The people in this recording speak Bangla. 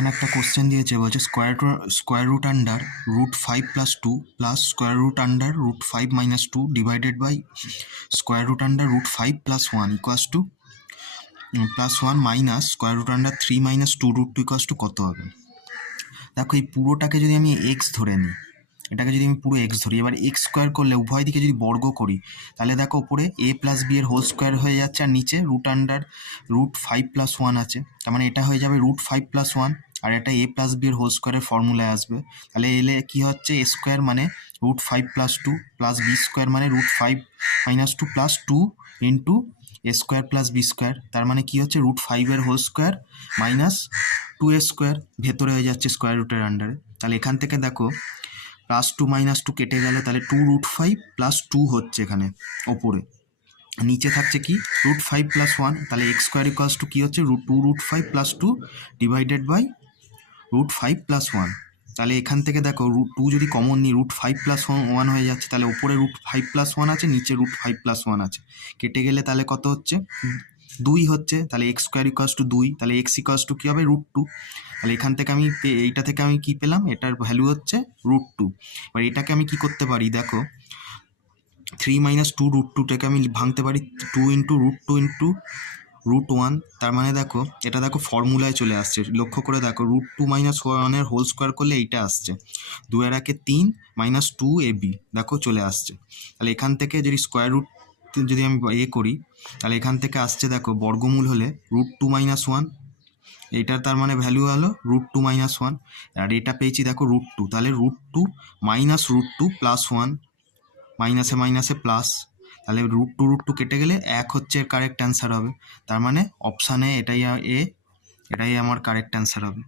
এখানে একটা কোশ্চেন দিয়েছে, বলছে square root under √5 + 2 plus square root under √5 - 2 divided by square root under √5 + 1 equals to +1 minus square root under 3 - 2√2 equals to কত হবে। দেখো এই পুরোটাকে যদি আমি এক্স ধরে নিই, এটাকে যদি আমি পুরো এক্স ধরি, এবার এক্স স্কোয়ার করলে উভয় দিকে যদি বর্গ করি, তাহলে দেখো ওপরে a + b এর হোল স্কোয়ার হয়ে যাচ্ছে, আর নিচে রুট আন্ডার √5 + 1 আছে, তার মানে এটা হয়ে যাবে √5 + 1, আর এটা a + b এর হোল স্কোয়ারের ফর্মুলায় আসবে। তাহলে এলে কি হচ্ছে, a স্কোয়ার মানে √5 + 2 প্লাস b স্কোয়ার মানে √5 - 2 plus 2 into a square plus b square, তার মানে কি হচ্ছে √5 এর whole square minus 2a square, ভেতরে হয়ে যাচ্ছে স্কোয়ার রুটের আন্ডারে। তাহলে এখান থেকে দেখো +2 - 2 কেটে গেল, তাহলে 2√5 + 2 হচ্ছে এখানে ওপরে, নিচে থাকছে কি √5 + 1, তাহলে এক্স স্কোয়ার ইকুয়ালস টু কী হচ্ছে 2√5 + 2 ডিভাইডেড বাই √5 + 1। তাহলে এখান থেকে দেখো √2 যদি কমন নিই, √5 + 1 হয়ে যাচ্ছে, তাহলে ওপরে √5 + 1 আছে, নিচে √5 + 1 আছে, কেটে গেলে তাহলে কত হচ্ছে 2 হচ্ছে। তাহলে এক্স স্কোয়ার ইকুয়ালস টু 2, তাহলে এক্স ইকুয়ালস টু কী হবে √2। তাহলে এখান থেকে আমি এইটা থেকে আমি কি পেলাম, এটার ভ্যালু হচ্ছে √2। এবার এটাকে আমি কি করতে পারি, দেখো 3 - 2√2টাকে আমি ভাঙতে পারি 2 × √2 × √1, তার মানে দেখো এটা দেখো ফর্মুলায় চলে আসছে, লক্ষ্য করে দেখো √2 - 1 এর হোল স্কোয়ার করলে এইটা আসছে 2 এর 1 3 - 2ab, দেখো চলে আসছে। তাহলে এখান থেকে যদি স্কোয়ার রুট যদি আমি করি, তাহলে এখান থেকে আসছে দেখো বর্গমূল হলে √2 - 1, এইটার তার মানে ভ্যালু হলো √2 - 1, আর এটা পেয়েছি দেখো √2, তাহলে √2 - √2 + 1, মাইনাসে মাইনাসে প্লাস, তাহলে √2 কেটে গেলে 1 হচ্ছে কারেক্ট অ্যান্সার হবে। তার মানে অপশানে এটাই আমার কারেক্ট অ্যান্সার হবে।